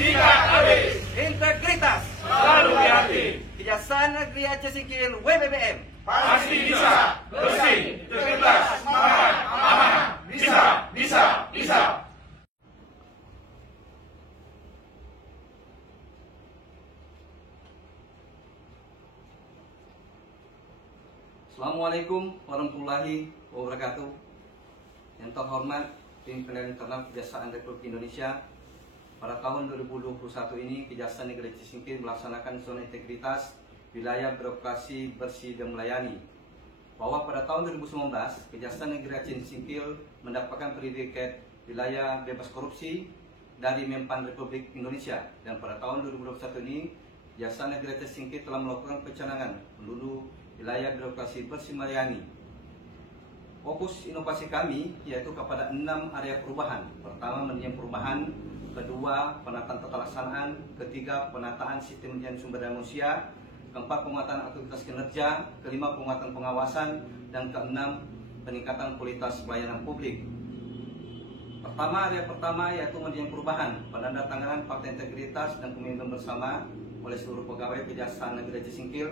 sikat habis. Integritas Selalu di hati. Kejaksaan Negeri Aceh Singkil WBBM Pasti bisa. Bersih, integritas, semangat, amanah. Bisa, bisa, bisa. Assalamualaikum warahmatullahi wabarakatuh. Yang terhormat Pimpinan Internal Kejaksaan Republik Indonesia, pada tahun 2021 ini Kejaksaan Negeri Aceh Singkil melaksanakan zona integritas wilayah birokrasi bersih dan melayani. Bahwa pada tahun 2019 Kejaksaan Negeri Aceh Singkil mendapatkan predikat wilayah bebas korupsi dari Menpan Republik Indonesia, dan pada tahun 2021 ini Kejaksaan Negeri Aceh Singkil telah melakukan pencanangan menuju wilayah birokrasi bersih melayani. Fokus inovasi kami yaitu kepada 6 area perubahan. Pertama, manajemen perubahan. Kedua, penataan tata laksanaan. Ketiga, penataan sistem manajemen sumber daya manusia. Keempat, penguatan aktivitas kinerja. Kelima, penguatan pengawasan. Dan keenam, peningkatan kualitas pelayanan publik. Area pertama yaitu manajemen perubahan. Penandatanganan fakta integritas dan komitmen bersama oleh seluruh pegawai Kejaksaan Negeri Aceh Singkil.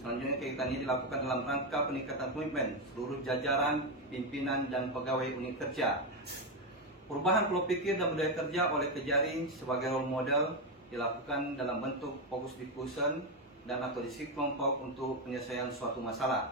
Selanjutnya kegiatan ini dilakukan dalam rangka peningkatan komitmen seluruh jajaran, pimpinan, dan pegawai unit kerja. Perubahan pola pikir dan budaya kerja oleh Kejari sebagai role model dilakukan dalam bentuk fokus discussion dan atau diskusi kelompok untuk penyelesaian suatu masalah,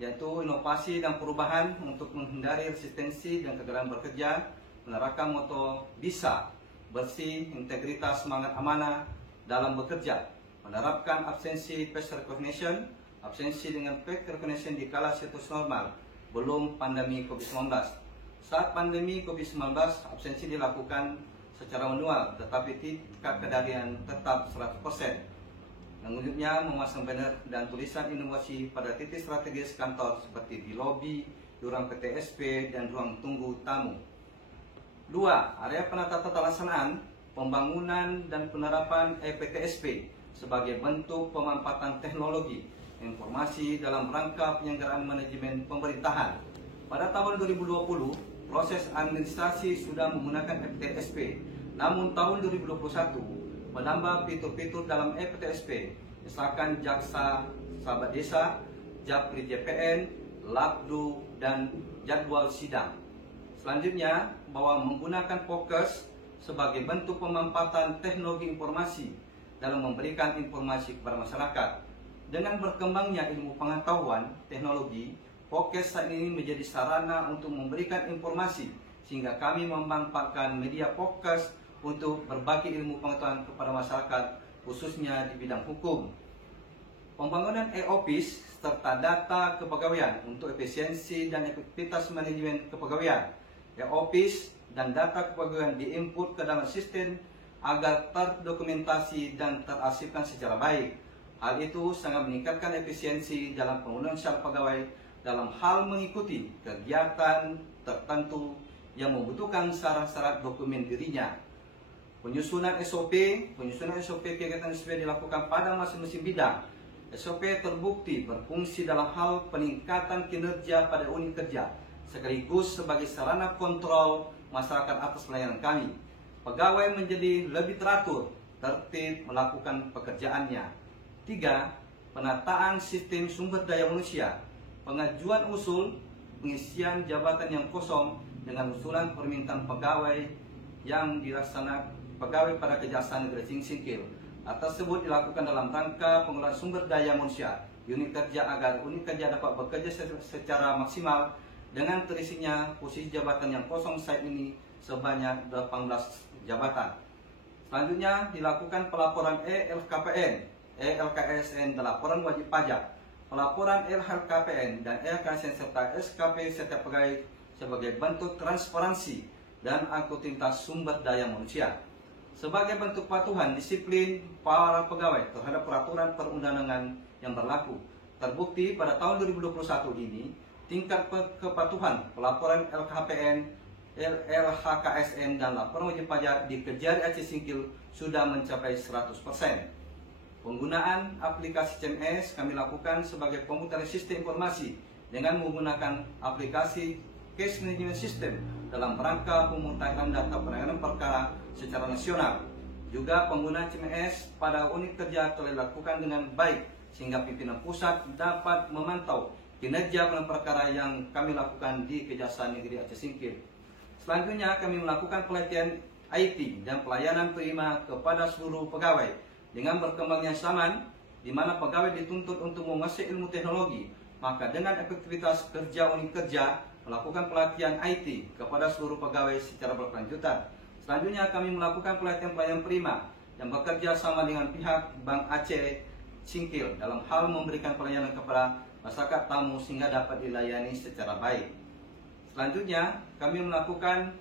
yaitu inovasi dan perubahan untuk menghindari resistensi dan kegagalan bekerja, menerapkan moto bisa, bersih, integritas, semangat amanah dalam bekerja, menerapkan absensi face recognition, absensi dengan face recognition di kala situs normal, belum pandemi COVID-19. Saat pandemi COVID-19, absensi dilakukan secara manual, tetapi tingkat kedarian tetap 100%. Selanjutnya, memasang banner dan tulisan inovasi pada titik strategis kantor seperti di lobi, di ruang PTSP, dan ruang tunggu tamu. 2. Area penata tata laksanaan, pembangunan dan penerapan EPTSP sebagai bentuk pemanfaatan teknologi informasi dalam rangka penyelenggaraan manajemen pemerintahan. Pada tahun 2020, proses administrasi sudah menggunakan EPTSP. Namun tahun 2021 menambah fitur-fitur dalam EPTSP, misalkan Jaksa Sahabat Desa, Japri JPN, Labdu, dan jadwal sidang. Selanjutnya, bahwa menggunakan fokus sebagai bentuk pemanfaatan teknologi informasi dalam memberikan informasi kepada masyarakat. Dengan berkembangnya ilmu pengetahuan teknologi, Fokus saat ini menjadi sarana untuk memberikan informasi, sehingga kami memanfaatkan media Fokus untuk berbagi ilmu pengetahuan kepada masyarakat, khususnya di bidang hukum. Pembangunan e-office serta data kepegawaian untuk efisiensi dan efektivitas manajemen kepegawaian. E-office dan data kepegawaian diinput ke dalam sistem agar terdokumentasi dan terarsipkan secara baik. Hal itu sangat meningkatkan efisiensi dalam penggunaan syarat pegawai dalam hal mengikuti kegiatan tertentu yang membutuhkan syarat-syarat dokumen dirinya. Penyusunan SOP kegiatan SOP dilakukan pada masing-masing bidang. SOP terbukti berfungsi dalam hal peningkatan kinerja pada unit kerja, sekaligus sebagai sarana kontrol masyarakat atas pelayanan kami. Pegawai menjadi lebih teratur, tertib melakukan pekerjaannya. 3. Penataan sistem sumber daya manusia. Pengajuan usul pengisian jabatan yang kosong dengan usulan permintaan pegawai yang dilaksanakan pegawai pada Kejaksaan Negeri Aceh Singkil. Hal tersebut dilakukan dalam rangka pengelolaan sumber daya manusia unit kerja agar unit kerja dapat bekerja secara maksimal dengan terisinya posisi jabatan yang kosong saat ini sebanyak 18 jabatan. Selanjutnya dilakukan pelaporan ELKPN, ELKSN dan laporan wajib pajak. Pelaporan LHKPN dan LKSN serta SKP setiap pegawai sebagai bentuk transparansi dan akuntabilitas sumber daya manusia. Sebagai bentuk patuhan disiplin para pegawai terhadap peraturan perundang-undangan yang berlaku. Terbukti pada tahun 2021 ini, tingkat kepatuhan pelaporan LKPN, LHKSN dan laporan wajib pajak di Kejari Aceh Singkil sudah mencapai 100%. Penggunaan aplikasi CMS kami lakukan sebagai komputer sistem informasi dengan menggunakan aplikasi Case Management System dalam rangka pemutahiran data penanganan perkara secara nasional. Juga penggunaan CMS pada unit kerja telah dilakukan dengan baik sehingga pimpinan pusat dapat memantau kinerja perkara yang kami lakukan di Kejaksaan Negeri Aceh Singkil. Selanjutnya kami melakukan pelatihan IT dan pelayanan prima kepada seluruh pegawai dengan berkembangnya zaman di mana pegawai dituntut untuk menguasai ilmu teknologi. Maka dengan efektivitas kerja unit kerja melakukan pelatihan IT kepada seluruh pegawai secara berkelanjutan. Selanjutnya kami melakukan pelatihan pelayanan prima yang bekerja sama dengan pihak Bank Aceh Singkil dalam hal memberikan pelayanan kepada masyarakat tamu sehingga dapat dilayani secara baik. Selanjutnya kami melakukan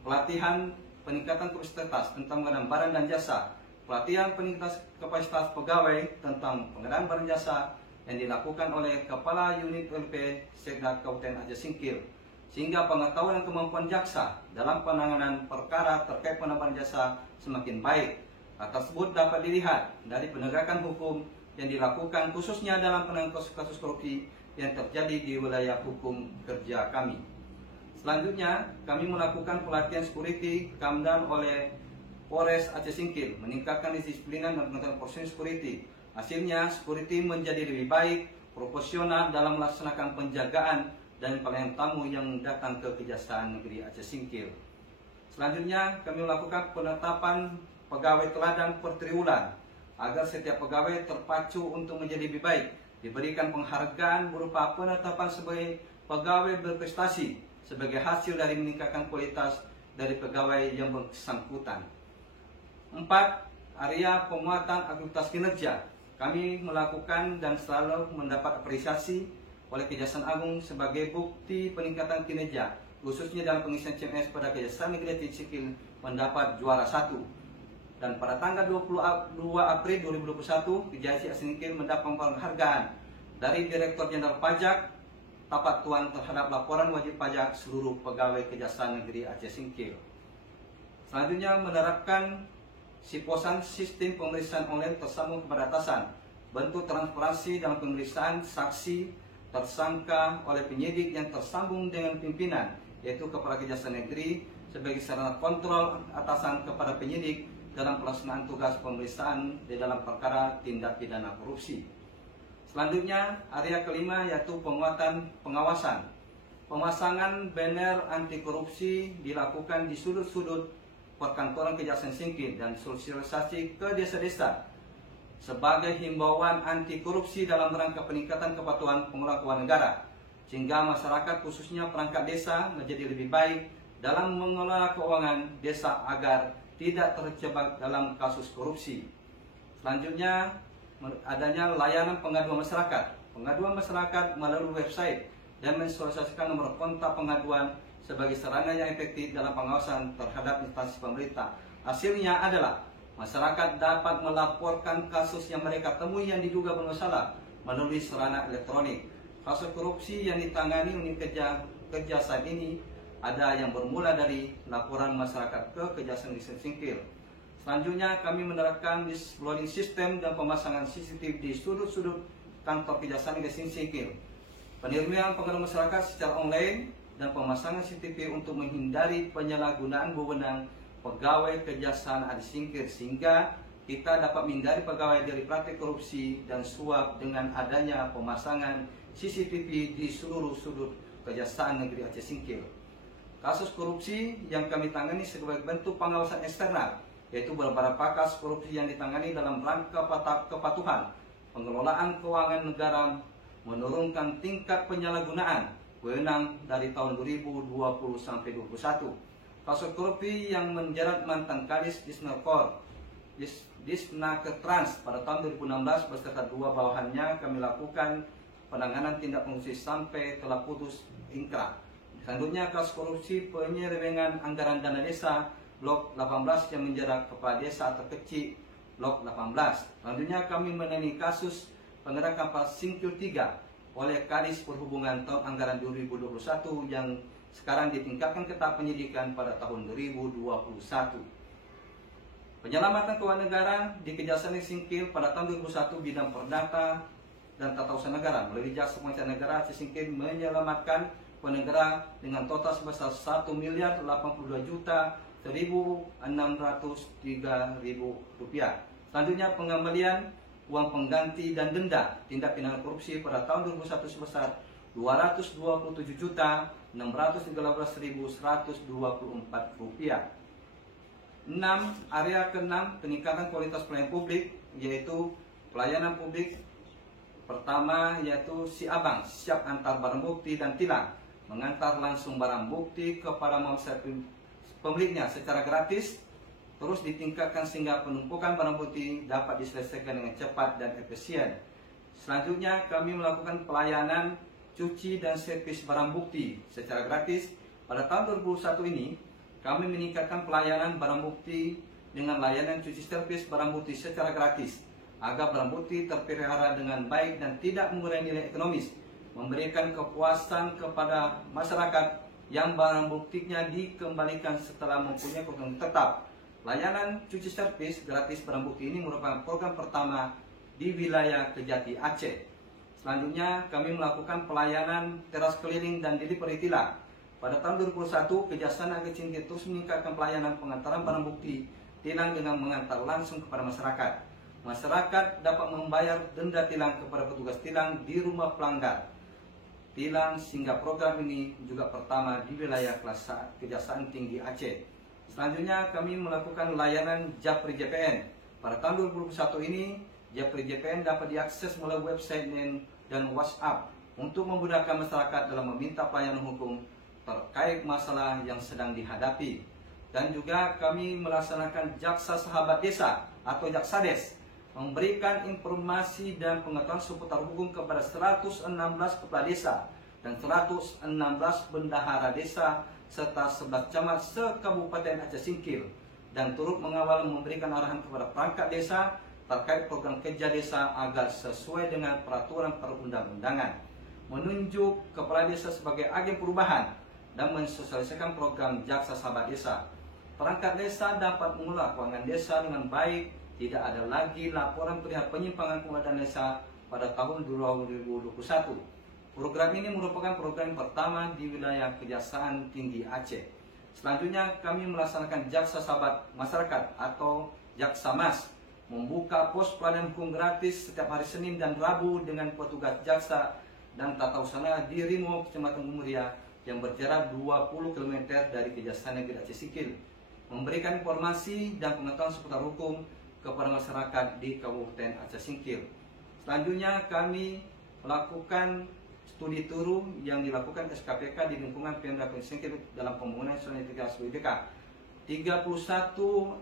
pelatihan peningkatan kapasitas tentang pengadaan barang dan jasa, pelatihan peningkatan kapasitas pegawai tentang pengadaan barang jasa yang dilakukan oleh Kepala Unit ULP Sekda Kabupaten Aceh Singkil, sehingga pengetahuan dan kemampuan jaksa dalam penanganan perkara terkait pengadaan jasa semakin baik. Hal tersebut dapat dilihat dari penegakan hukum yang dilakukan khususnya dalam penanganan kasus-kasus korupsi yang terjadi di wilayah hukum kerja kami. Selanjutnya, kami melakukan pelatihan security Kamdal oleh Polres Aceh Singkil, meningkatkan disiplinan dan pengetahuan personil security. Hasilnya, security menjadi lebih baik, proporsional dalam melaksanakan penjagaan dan pelayanan tamu yang datang ke Kejaksaan Negeri Aceh Singkil. Selanjutnya, kami melakukan penetapan pegawai teladan per triwulan agar setiap pegawai terpacu untuk menjadi lebih baik, diberikan penghargaan berupa penetapan sebagai pegawai berprestasi sebagai hasil dari meningkatkan kualitas dari pegawai yang bersangkutan. 4. Area penguatan aktivitas kinerja. Kami melakukan dan selalu mendapat apresiasi oleh Kejaksaan Agung sebagai bukti peningkatan kinerja, khususnya dalam pengisian CMS pada Kejaksaan Negeri Aceh Singkil mendapat juara 1. Dan pada tanggal 22 April 2021, Kejaksaan Aceh Singkil mendapat penghargaan dari Direktur Jenderal Pajak tapat tuan terhadap laporan wajib pajak seluruh pegawai Kejaksaan Negeri Aceh Singkil. Selanjutnya menerapkan SIPOSAN, sistem pemeriksaan online tersambung kepada atasan, bentuk transparansi dalam pemeriksaan saksi tersangka oleh penyidik yang tersambung dengan pimpinan, yaitu Kepala Kejaksaan Negeri sebagai sarana kontrol atasan kepada penyidik dalam pelaksanaan tugas pemeriksaan di dalam perkara tindak pidana korupsi. Selanjutnya, area kelima yaitu penguatan pengawasan. Pemasangan banner anti korupsi dilakukan di sudut-sudut perkantoran Kejaksaan Singkil dan sosialisasi ke desa-desa sebagai himbauan anti korupsi dalam rangka peningkatan kepatuhan pengelola keuangan negara, sehingga masyarakat khususnya perangkat desa menjadi lebih baik dalam mengelola keuangan desa agar tidak terjebak dalam kasus korupsi. Selanjutnya, adanya layanan pengaduan masyarakat. Pengaduan masyarakat melalui website dan mensosialisasikan nomor kontak pengaduan sebagai sarana yang efektif dalam pengawasan terhadap instansi pemerintah. Hasilnya adalah masyarakat dapat melaporkan kasus yang mereka temui yang diduga bermasalah melalui sarana elektronik. Kasus korupsi yang ditangani unit kerja saat ini ada yang bermula dari laporan masyarakat ke Kejaksaan Negeri Singkil. Selanjutnya kami menerapkan loading system dan pemasangan CCTV di sudut-sudut kantor Kejaksaan Negeri Singkil. Penerimaan pengaduan masyarakat secara online dan pemasangan CCTV untuk menghindari penyalahgunaan wewenang pegawai Kejaksaan Aceh Singkil, sehingga kita dapat menghindari pegawai dari praktik korupsi dan suap dengan adanya pemasangan CCTV di seluruh sudut Kejaksaan Negeri Aceh Singkil. Kasus korupsi yang kami tangani sebagai bentuk pengawasan eksternal, yaitu beberapa kasus korupsi yang ditangani dalam rangka kepatuhan pengelolaan keuangan negara, menurunkan tingkat penyalahgunaan wewenang dari tahun 2020 sampai 2021. Kasus korupsi yang menjerat mantan Kadis Disnakertrans pada tahun 2016 beserta 2 bawahannya kami lakukan penanganan tindak korupsi sampai telah putus inkrah. Selanjutnya kasus korupsi penyelewengan anggaran dana desa Blok 18 yang menjerat kepala desa terkecil Blok 18. Selanjutnya kami menangani kasus pengedaran kapal Singkil 3 oleh Kadis Perhubungan tahun anggaran 2021 yang sekarang ditingkatkan ke tahap penyidikan pada tahun 2021. Penyelamatan keuangan negara di Kejaksaan Negeri Singkil pada tahun 2021 bidang perdata dan tata usaha negara melalui Jasa Pengacara Negara Aceh Singkil menyelamatkan penegara dengan total sebesar 1.082.600.000 Rp1.603.000. Selanjutnya pengembalian uang pengganti dan denda tindak pidana korupsi pada tahun 2021 sebesar Rp227.613.124. 6. Area ke-6 peningkatan kualitas pelayanan publik, yaitu pelayanan publik pertama yaitu si abang siap antar barang bukti dan tilang, mengantar langsung barang bukti kepada masyarakat pemiliknya secara gratis, terus ditingkatkan sehingga penumpukan barang bukti dapat diselesaikan dengan cepat dan efisien. Selanjutnya kami melakukan pelayanan cuci dan servis barang bukti secara gratis. Pada tahun 2021 ini kami meningkatkan pelayanan barang bukti dengan layanan cuci servis barang bukti secara gratis agar barang bukti terpelihara dengan baik dan tidak mengurangi nilai ekonomis, memberikan kepuasan kepada masyarakat yang barang buktinya dikembalikan setelah mempunyai komitmen tetap. Layanan cuci servis gratis barang bukti ini merupakan program pertama di wilayah Kejati, Aceh. Selanjutnya kami melakukan pelayanan teras keliling dan delivery tilang. Pada tahun 2021, Kejaksaan Negeri Singkil terus meningkatkan pelayanan pengantaran barang bukti tilang dengan mengantar langsung kepada masyarakat. Masyarakat dapat membayar denda tilang kepada petugas tilang di rumah pelanggar tilang, sehingga program ini juga pertama di wilayah Kejaksaan Tinggi Aceh. Selanjutnya kami melakukan layanan Japri JPN. Pada tahun 2021 ini, Japri JPN dapat diakses melalui website dan WhatsApp untuk memudahkan masyarakat dalam meminta pelayanan hukum terkait masalah yang sedang dihadapi. Dan juga kami melaksanakan Jaksa Sahabat Desa atau Jaksades, memberikan informasi dan pengetahuan seputar hukum kepada 116 kepala desa dan 116 bendahara desa serta 11 camat se-Kabupaten Aceh Singkil, dan turut mengawal memberikan arahan kepada perangkat desa terkait program kerja desa agar sesuai dengan peraturan perundang-undangan, menunjuk kepala desa sebagai agen perubahan dan mensosialisasikan program Jaksa Sahabat Desa. Perangkat desa dapat mengelola keuangan desa dengan baik. Tidak ada lagi laporan perihal penyimpangan pengelolaan desa pada tahun 2021. Program ini merupakan program pertama di wilayah Kejaksaan Tinggi Aceh. Selanjutnya kami melaksanakan Jaksa Sahabat Masyarakat atau Jaksamas, membuka pos pelayanan hukum gratis setiap hari Senin dan Rabu dengan petugas jaksa dan tata usaha di Rimo, Kecamatan Gumuria yang berjarak 20 km dari Kejaksaan Negeri Aceh Singkil, memberikan informasi dan pengetahuan seputar hukum kepada masyarakat di Kabupaten Aceh Singkil. Selanjutnya kami melakukan studi turu yang dilakukan SKPK di lingkungan Pemda Aceh Singkil dalam pembangunan soliditas WBK. 31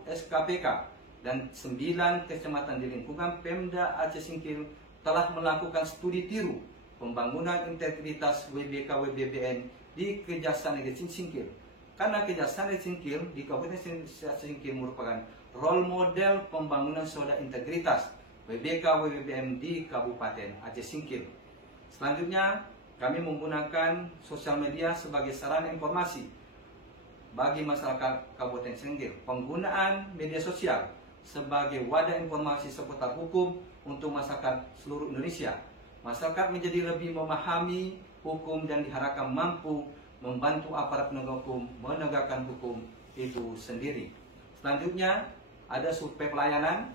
SKPK dan 9 kecamatan di lingkungan Pemda Aceh Singkil telah melakukan studi tiru pembangunan integritas WBK-WBBN di Kejaksaan Negeri Singkil. Karena Kejaksaan Negeri Singkil di Kabupaten Aceh Singkil merupakan role model pembangunan soda integritas WBK-WBBM di Kabupaten Aceh Singkil. Selanjutnya, kami menggunakan sosial media sebagai sarana informasi bagi masyarakat Kabupaten Singkil. Penggunaan media sosial sebagai wadah informasi seputar hukum untuk masyarakat seluruh Indonesia. Masyarakat menjadi lebih memahami hukum dan diharapkan mampu membantu aparat penegak hukum menegakkan hukum itu sendiri. Selanjutnya, ada survei pelayanan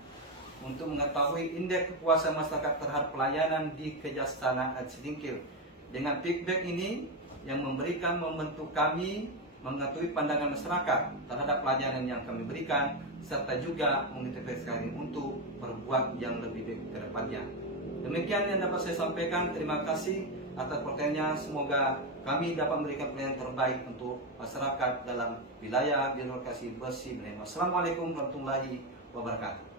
untuk mengetahui indeks kepuasan masyarakat terhadap pelayanan di Kejaksaan Aceh Singkil. Dengan feedback ini yang memberikan membentuk kami mengetahui pandangan masyarakat terhadap pelayanan yang kami berikan, serta juga memotivasi untuk berbuat yang lebih baik ke depannya. Demikian yang dapat saya sampaikan. Terima kasih atas perhatiannya. Semoga kami dapat memberikan pelayanan terbaik untuk masyarakat dalam wilayah birokrasi bersih. Wassalamualaikum warahmatullahi wabarakatuh.